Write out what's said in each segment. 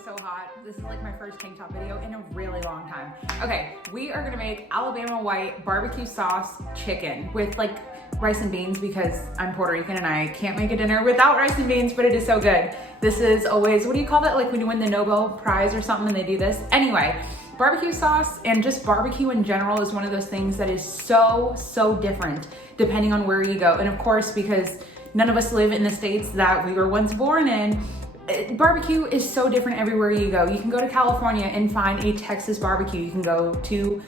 so hot. This is like my first tank top video in a really long time. Okay, we are gonna make Alabama white barbecue sauce chicken with like rice and beans because I'm Puerto Rican and I can't make a dinner without rice and beans, but it is so good. This is always, what do you call that? Like when you win the Nobel Prize or something and they do this? Anyway, barbecue sauce and just barbecue in general is one of those things that is so different depending on where you go. And of course, because none of us live in the states that we were once born in, barbecue is so different everywhere you go. You can go to California and find a Texas barbecue. You can go to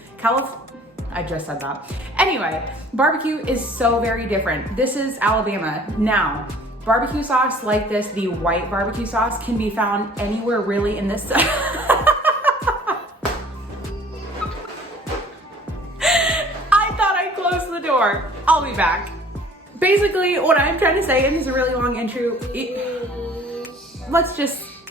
I just said that. Anyway, barbecue is so very different. This is Alabama. Now, barbecue sauce like this, the white barbecue sauce, can be found anywhere really in this. I thought I closed the door. I'll be back. Basically, what I'm trying to say, and this is a really long intro,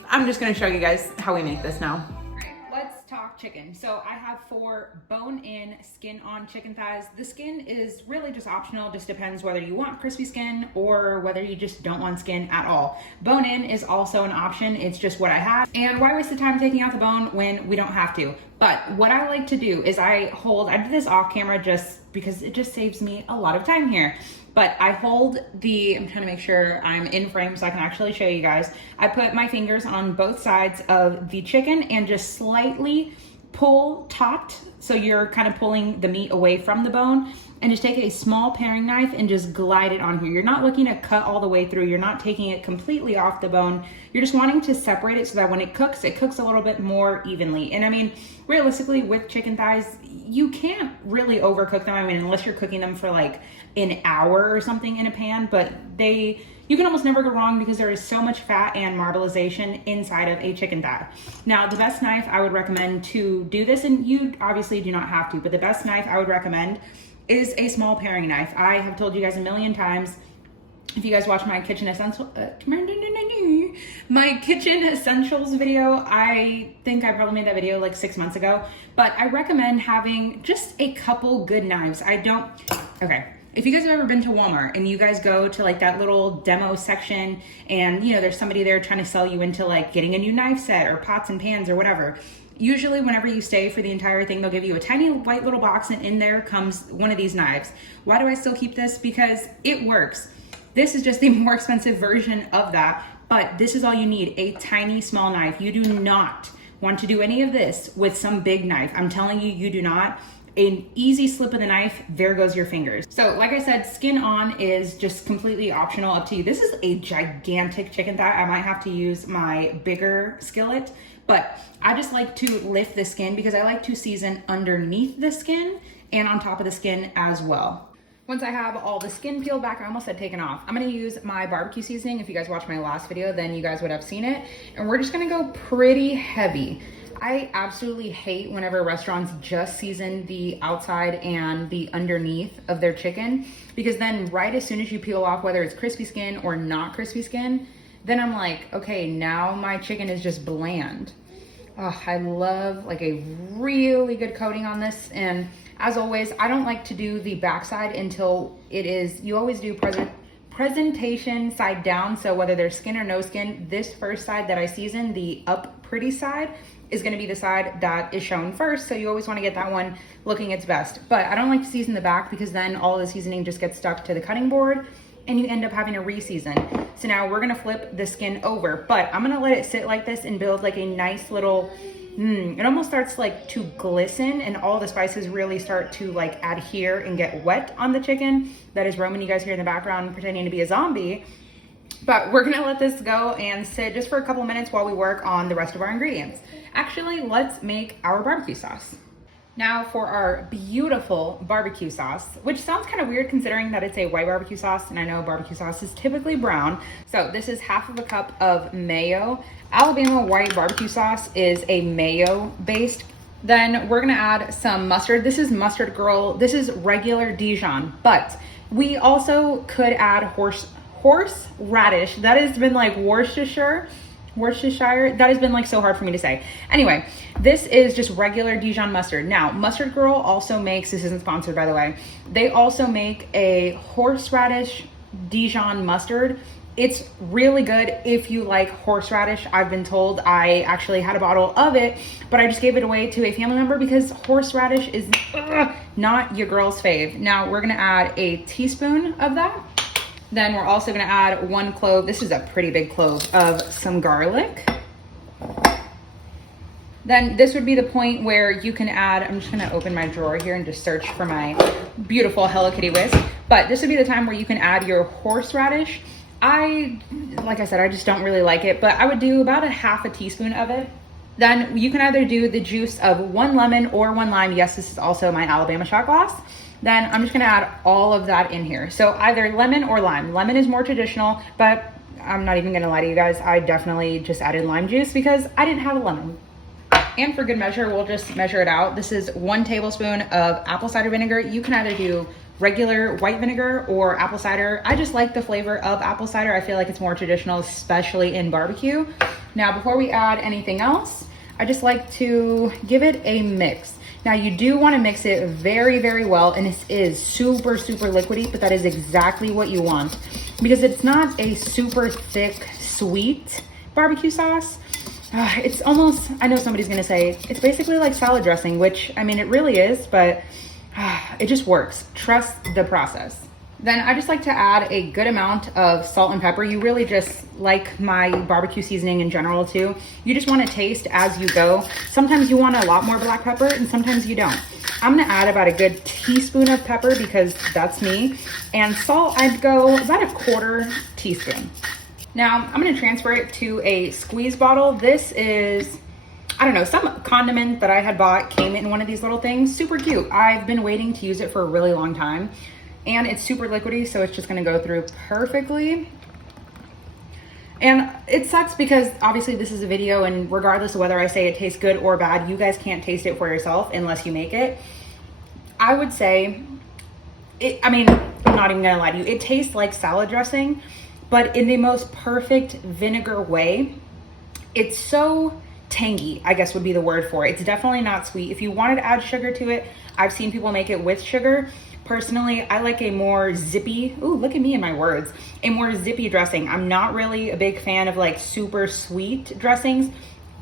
I'm just gonna show you guys how we make this now. All right, let's talk chicken. So I have 4 bone-in, skin-on chicken thighs. The skin is really just optional, just depends whether you want crispy skin or whether you just don't want skin at all. Bone-in is also an option, it's just what I have. And why waste the time taking out the bone when we don't have to? But what I like to do is I did this off camera just because it just saves me a lot of time here. But I hold I'm trying to make sure I'm in frame so I can actually show you guys. I put my fingers on both sides of the chicken and just slightly pull taut. So you're kind of pulling the meat away from the bone, and just take a small paring knife and just glide it on here. You're not looking to cut all the way through. You're not taking it completely off the bone. You're just wanting to separate it so that when it cooks a little bit more evenly. And I mean, realistically with chicken thighs, you can't really overcook them. I mean, unless you're cooking them for like an hour or something in a pan, but you can almost never go wrong because there is so much fat and marbleization inside of a chicken thigh. Now, the best knife I would recommend to do this, and you obviously do not have to, but the best knife I would recommend is a small paring knife. I have told you guys a million times, if you guys watch my kitchen essentials video, I think I probably made that video like 6 months ago, but I recommend having just a couple good knives. Okay. If you guys have ever been to Walmart and you guys go to like that little demo section and there's somebody there trying to sell you into like getting a new knife set or pots and pans or whatever, usually whenever you stay for the entire thing, they'll give you a tiny white little box and in there comes one of these knives. Why do I still keep this? Because it works. This is just the more expensive version of that, but this is all you need, a tiny small knife. You do not want to do any of this with some big knife. I'm telling you, you do not. An easy slip of the knife, there goes your fingers. So like I said, skin on is just completely optional, up to you. This is a gigantic chicken thigh. I might have to use my bigger skillet, but I just like to lift the skin because I like to season underneath the skin and on top of the skin as well. Once I have all the skin peeled back, I almost said taken off, I'm gonna use my barbecue seasoning. If you guys watched my last video, then you guys would have seen it. And we're just gonna go pretty heavy. I absolutely hate whenever restaurants just season the outside and the underneath of their chicken, because then right as soon as you peel off, whether it's crispy skin or not crispy skin, then I'm like, okay, now my chicken is just bland. Oh, I love like a really good coating on this. And as always, I don't like to do the backside until you always do presentation side down. So whether there's skin or no skin, this first side that I season, the up pretty side, is gonna be the side that is shown first. So you always wanna get that one looking its best. But I don't like to season the back because then all the seasoning just gets stuck to the cutting board and you end up having to re-season. So now we're gonna flip the skin over, but I'm gonna let it sit like this and build like a nice little, it almost starts like to glisten and all the spices really start to like adhere and get wet on the chicken. That is Roman, you guys hear in the background pretending to be a zombie. But we're gonna let this go and sit just for a couple minutes while we work on the rest of our ingredients. Actually, let's make our barbecue sauce. Now for our beautiful barbecue sauce, which sounds kind of weird considering that it's a white barbecue sauce, and I know barbecue sauce is typically brown. So this is half of a cup of mayo. Alabama white barbecue sauce is a mayo based. Then we're gonna add some mustard. This is Mustard Girl. This is regular Dijon, but we also could add horseradish. That has been like Worcestershire. That has been like so hard for me to say. Anyway, this is just regular Dijon mustard. Now, Mustard Girl also makes, this isn't sponsored by the way, they also make a horseradish Dijon mustard It's really good if you like horseradish. I've been told. I actually had a bottle of it, but I just gave it away to a family member because horseradish is not your girl's fave. Now we're gonna add a teaspoon of that. Then we're also gonna add 1 clove. This is a pretty big clove of some garlic. Then this would be the point where you can add, I'm just gonna open my drawer here and just search for my beautiful Hello Kitty whisk. But this would be the time where you can add your horseradish. Like I said, I just don't really like it, but I would do about a half a teaspoon of it. Then you can either do the juice of 1 lemon or 1 lime. Yes, this is also my Alabama shot glass. Then I'm just gonna add all of that in here. So either lemon or lime. Lemon is more traditional, but I'm not even gonna lie to you guys. I definitely just added lime juice because I didn't have a lemon. And for good measure, we'll just measure it out. This is 1 tablespoon of apple cider vinegar. You can either do regular white vinegar or apple cider. I just like the flavor of apple cider. I feel like it's more traditional, especially in barbecue. Now, before we add anything else, I just like to give it a mix. Now, you do want to mix it very, very well, and this is super, super liquidy, but that is exactly what you want because it's not a super thick, sweet barbecue sauce. It's almost, I know somebody's gonna say, it's basically like salad dressing, which, I mean, it really is, but it just works. Trust the process. Then I just like to add a good amount of salt and pepper. You really just, like my barbecue seasoning in general too, you just wanna taste as you go. Sometimes you want a lot more black pepper and sometimes you don't. I'm gonna add about a good teaspoon of pepper because that's me. And salt, I'd go about a 1/4 teaspoon. Now, I'm gonna transfer it to a squeeze bottle. This is, I don't know, some condiment that I had bought came in one of these little things. Super cute. I've been waiting to use it for a really long time. And it's super liquidy, so it's just gonna go through perfectly. And it sucks because obviously this is a video and regardless of whether I say it tastes good or bad, you guys can't taste it for yourself unless you make it. I would say, I'm not even gonna lie to you, it tastes like salad dressing, but in the most perfect vinegar way. It's so tangy, I guess would be the word for it. It's definitely not sweet. If you wanted to add sugar to it, I've seen people make it with sugar. Personally, I like a more zippy, ooh, look at me and my words, a more zippy dressing. I'm not really a big fan of like super sweet dressings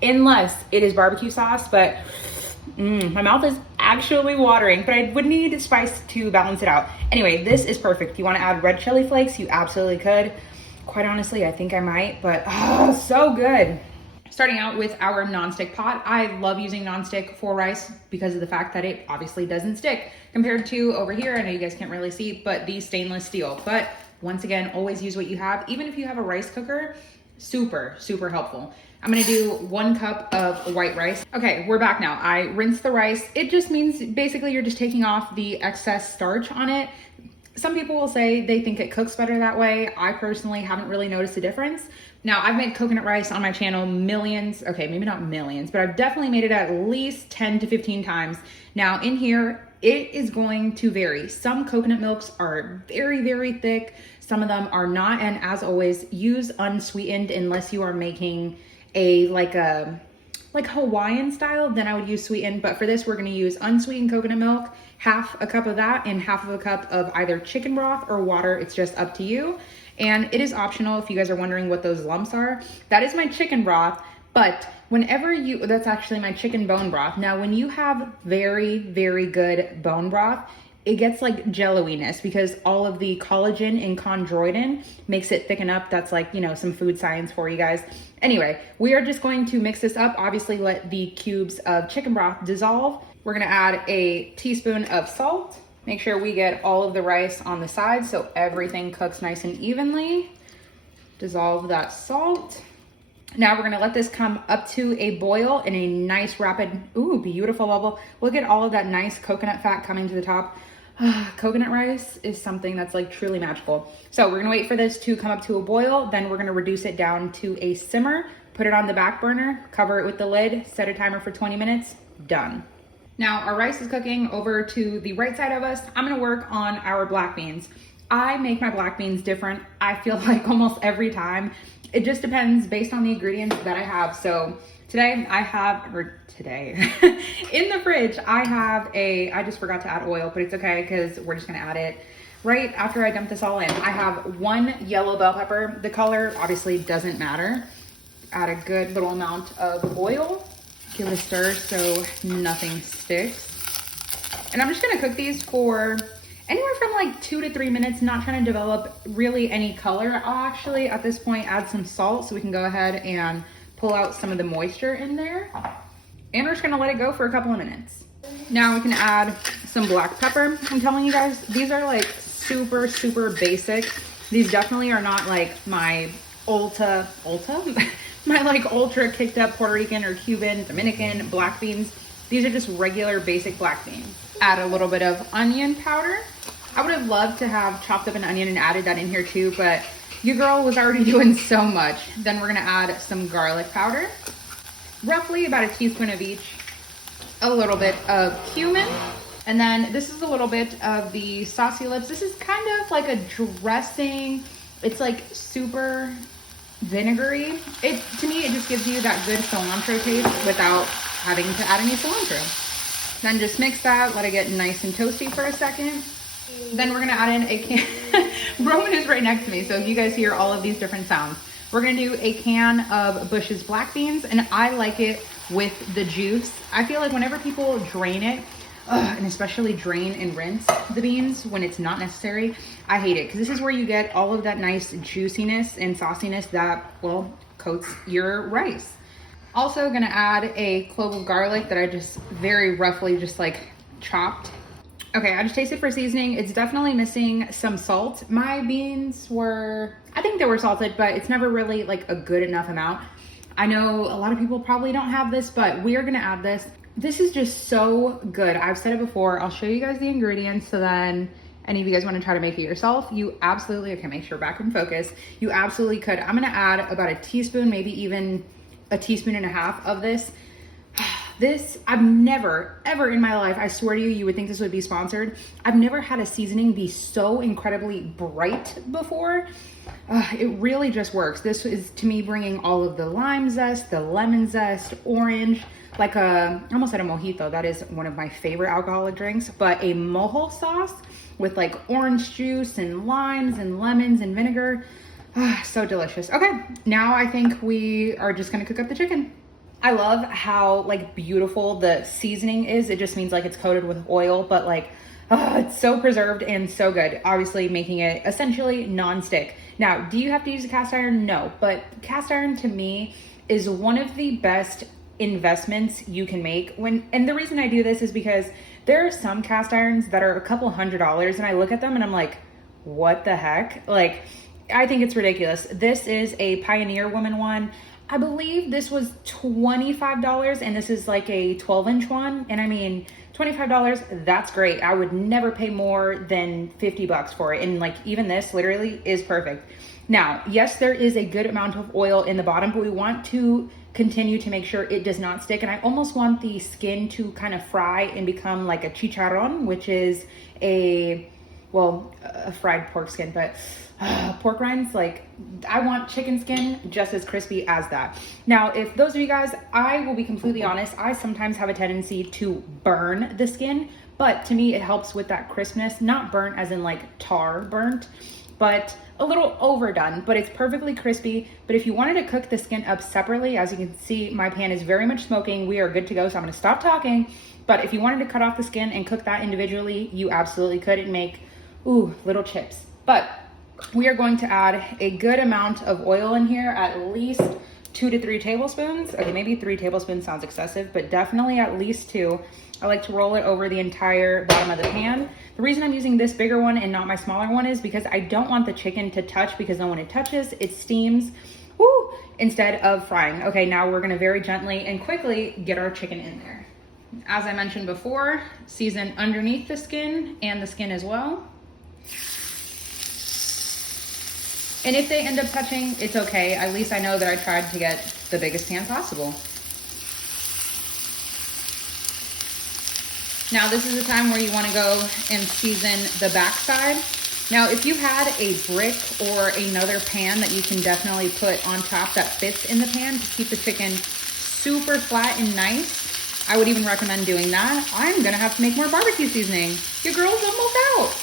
unless it is barbecue sauce, but my mouth is actually watering, but I would need spice to balance it out. Anyway, this is perfect. If you want to add red chili flakes, you absolutely could. Quite honestly, I think I might, but so good. Starting out with our nonstick pot. I love using nonstick for rice because of the fact that it obviously doesn't stick compared to over here. I know you guys can't really see, but the stainless steel. But once again, always use what you have. Even if you have a rice cooker, super, super helpful. I'm gonna do 1 cup of white rice. Okay, we're back now. I rinsed the rice. It just means basically you're just taking off the excess starch on it. Some people will say they think it cooks better that way. I personally haven't really noticed a difference. Now, I've made coconut rice on my channel millions, okay, maybe not millions, but I've definitely made it at least 10 to 15 times. Now, in here, it is going to vary. Some coconut milks are very, very thick. Some of them are not, and as always, use unsweetened unless you are making a like Hawaiian style, then I would use sweetened. But for this, we're gonna use unsweetened coconut milk, half a cup of that, and half of a cup of either chicken broth or water. It's just up to you. And it is optional if you guys are wondering what those lumps are. That is my chicken broth, but whenever that's actually my chicken bone broth. Now, when you have very, very good bone broth, it gets like jello-iness because all of the collagen in chondroitin makes it thicken up. That's like, you know, some food science for you guys. Anyway, we are just going to mix this up. Obviously, let the cubes of chicken broth dissolve. We're gonna add a teaspoon of salt. Make sure we get all of the rice on the side so everything cooks nice and evenly. Dissolve that salt. Now we're gonna let this come up to a boil in a nice rapid, ooh, beautiful bubble. Look at all of that nice coconut fat coming to the top. Coconut rice is something that's like truly magical. So we're gonna wait for this to come up to a boil. Then we're gonna reduce it down to a simmer, put it on the back burner, cover it with the lid, set a timer for 20 minutes, done. Now our rice is cooking. Over to the right side of us, I'm gonna work on our black beans. I make my black beans different. I feel like almost every time. It just depends based on the ingredients that I have. So today I have, or today, in the fridge, I have I just forgot to add oil, but it's okay because we're just gonna add it. right after I dump this all in, I have 1 yellow bell pepper. The color obviously doesn't matter. Add a good little amount of oil. Give it a stir so nothing sticks. And I'm just gonna cook these for anywhere from like 2 to 3 minutes, not trying to develop really any color. I'll actually, at this point, add some salt so we can go ahead and pull out some of the moisture in there. And we're just gonna let it go for a couple of minutes. Now we can add some black pepper. I'm telling you guys, these are like super, super basic. These definitely are not like my ultra kicked up Puerto Rican or Cuban, Dominican black beans. These are just regular basic black beans. Add a little bit of onion powder. I would have loved to have chopped up an onion and added that in here too, but your girl was already doing so much. Then we're gonna add some garlic powder, roughly about a teaspoon of each, a little bit of cumin, and then this is a little bit of the saucy lips. This is kind of like a dressing. It's like super vinegary. To me, it just gives you that good cilantro taste without having to add any cilantro. Then just mix that, let it get nice and toasty for a second. Then we're gonna add in a can. Roman is right next to me, so if you guys hear all of these different sounds, we're gonna do a can of Bush's black beans, and I like it with the juice. I feel like whenever people drain it, and especially drain and rinse the beans when it's not necessary, I hate it, because this is where you get all of that nice juiciness and sauciness that, well, coats your rice. Also gonna add a clove of garlic that I just very roughly just like chopped. Okay, I just tasted for seasoning. It's definitely missing some salt. My beans were, I think they were salted, but it's never really like a good enough amount. I know a lot of people probably don't have this, but we are gonna add this. This is just so good. I've said it before. I'll show you guys the ingredients, so then any of you guys want to try to make it yourself, you absolutely, okay, make sure back in focus. You absolutely could. I'm gonna add about a teaspoon, maybe even a teaspoon and a half of this. This, I've never, ever in my life, I swear to you, you would think this would be sponsored. I've never had a seasoning be so incredibly bright before. It really just works. This is, to me, bringing all of the lime zest, the lemon zest, orange, like I almost said a mojito. That is one of my favorite alcoholic drinks, but a mojo sauce with like orange juice and limes and lemons and vinegar. So delicious. Okay, now I think we are just gonna cook up the chicken. I love how like beautiful the seasoning is. It just means like it's coated with oil, but like, it's so preserved and so good. Obviously making it essentially non-stick. Now, do you have to use a cast iron? No, but cast iron to me is one of the best investments you can make and the reason I do this is because there are some cast irons that are a couple $100 and I look at them and I'm like, what the heck? Like, I think it's ridiculous. This is a Pioneer Woman one. I believe this was $25 and this is like a 12-inch one. And I mean, $25, that's great. I would never pay more than 50 bucks for it. And like, even this literally is perfect. Now, yes, there is a good amount of oil in the bottom, but we want to continue to make sure it does not stick. And I almost want the skin to kind of fry and become like a chicharron, which is a fried pork skin, but pork rinds, like I want chicken skin just as crispy as that. Now, if those of you guys, I will be completely honest, I sometimes have a tendency to burn the skin, but to me it helps with that crispness, not burnt as in like tar burnt, but a little overdone, but it's perfectly crispy. But if you wanted to cook the skin up separately, as you can see, my pan is very much smoking. We are good to go, so I'm gonna stop talking. But if you wanted to cut off the skin and cook that individually, you absolutely could and make, ooh, little chips. But we are going to add a good amount of oil in here, at least 2 to 3 tablespoons. Okay, maybe 3 tablespoons sounds excessive, but definitely at least 2. I like to roll it over the entire bottom of the pan. The reason I'm using this bigger one and not my smaller one is because I don't want the chicken to touch, because then when it touches, it steams, woo, instead of frying. Okay, now we're gonna very gently and quickly get our chicken in there. As I mentioned before, season underneath the skin and the skin as well. And if they end up touching, it's okay. At least I know that I tried to get the biggest pan possible. Now this is the time where you want to go and season the backside. Now if you had a brick or another pan that you can definitely put on top that fits in the pan to keep the chicken super flat and nice, I would even recommend doing that. I'm gonna have to make more barbecue seasoning. Your girl's almost out.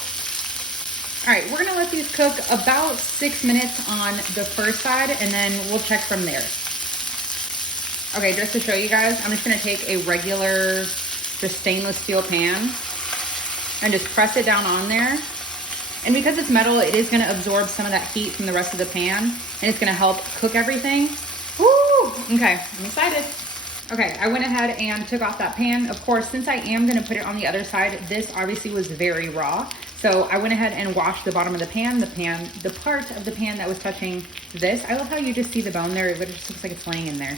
All right, we're gonna let these cook about 6 minutes on the first side, and then we'll check from there. Okay, just to show you guys, I'm just gonna take a regular, just stainless steel pan and just press it down on there. And because it's metal, it is gonna absorb some of that heat from the rest of the pan, and it's gonna help cook everything. Woo! Okay, I'm excited. Okay, I went ahead and took off that pan. Of course, since I am gonna put it on the other side, this obviously was very raw. So I went ahead and washed the bottom of the part of the pan that was touching this. I love how you just see the bone there. It just looks like it's laying in there.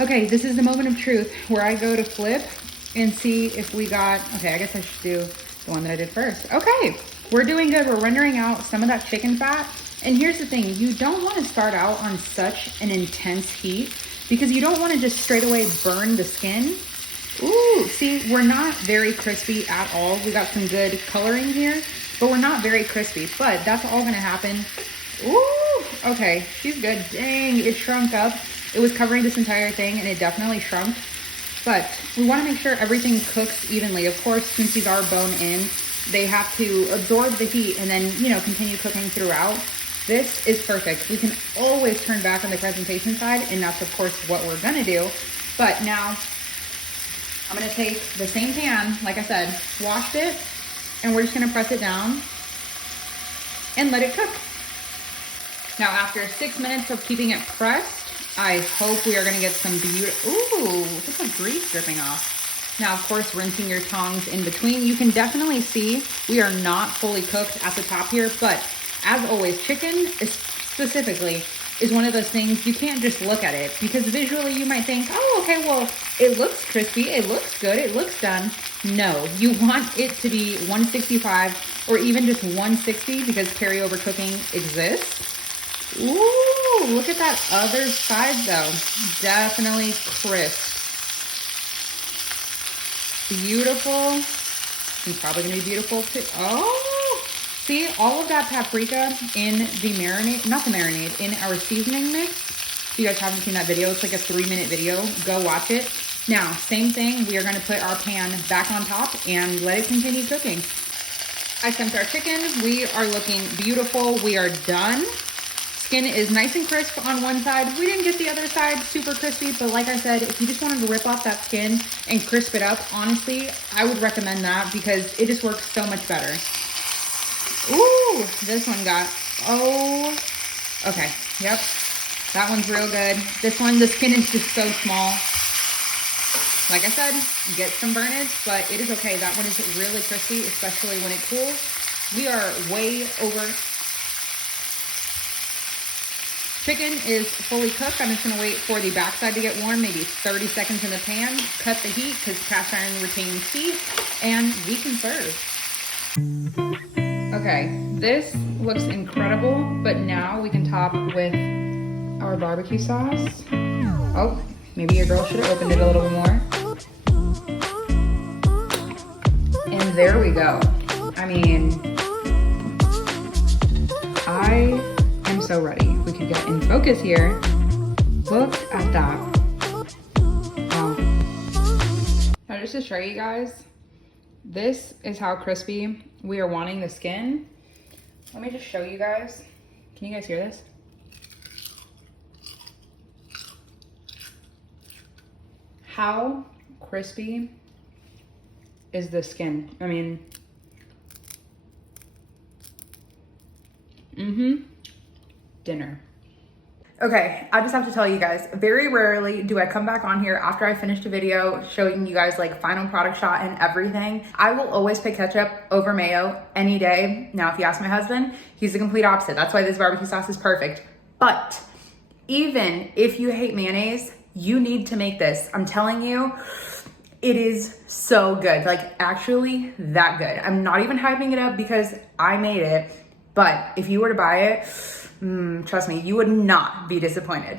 Okay, this is the moment of truth where I go to flip and see if we got, okay, I guess I should do the one that I did first. Okay, we're doing good. We're rendering out some of that chicken fat. And here's the thing, you don't wanna start out on such an intense heat because you don't wanna just straight away burn the skin. Ooh, see, we're not very crispy at all. We got some good coloring here, but we're not very crispy, but that's all gonna happen. Ooh, okay, she's good. Dang, it shrunk up. It was covering this entire thing and it definitely shrunk, but we wanna make sure everything cooks evenly. Of course, since these are bone in, they have to absorb the heat and then, you know, continue cooking throughout. This is perfect. We can always turn back on the presentation side, and that's of course what we're gonna do. But now, I'm gonna take the same pan, like I said, washed it, and we're just gonna press it down and let it cook. Now, after 6 minutes of keeping it pressed, I hope we are gonna get some beautiful, ooh, look at grease dripping off. Now, of course, rinsing your tongs in between. You can definitely see we are not fully cooked at the top here, but as always, chicken specifically is one of those things you can't just look at it because visually you might think, oh, okay, well, it looks crispy, it looks good, it looks done. No, you want it to be 165 or even just 160 because carryover cooking exists. Ooh, look at that other side though. Definitely crisp. Beautiful. It's probably gonna be beautiful too. Oh, see, all of that paprika in the marinade, not the marinade, in our seasoning mix. If you guys haven't seen that video, it's like a 3-minute video. Go watch it. Now, same thing, we are gonna put our pan back on top and let it continue cooking. I sent our chicken. We are looking beautiful. We are done. Skin is nice and crisp on one side. We didn't get the other side super crispy, but like I said, if you just wanted to rip off that skin and crisp it up, honestly, I would recommend that because it just works so much better. Ooh, this one got, oh, okay, yep. That one's real good. This one, the skin is just so small. Like I said, get some burnage, but it is okay. That one is really crispy, especially when it cools. We are way over. Chicken is fully cooked. I'm just gonna wait for the backside to get warm, maybe 30 seconds in the pan. Cut the heat because cast iron retains heat, and we can serve. Okay, this looks incredible, but now we can top with our barbecue sauce. Oh, maybe your girl should have opened it a little more. And there we go. I mean, I am so ready. We could get in focus here. Look at that. Wow. Now just to show you guys, this is how crispy we are wanting the skin. Let me just show you guys. Can you guys hear this? How crispy is the skin? I mean, dinner. Okay, I just have to tell you guys, very rarely do I come back on here after I finished a video showing you guys like final product shot and everything. I will always pick ketchup over mayo any day. Now, if you ask my husband, he's the complete opposite. That's why this barbecue sauce is perfect. But even if you hate mayonnaise, you need to make this. I'm telling you, it is so good. Like actually that good. I'm not even hyping it up because I made it, but if you were to buy it, trust me, you would not be disappointed.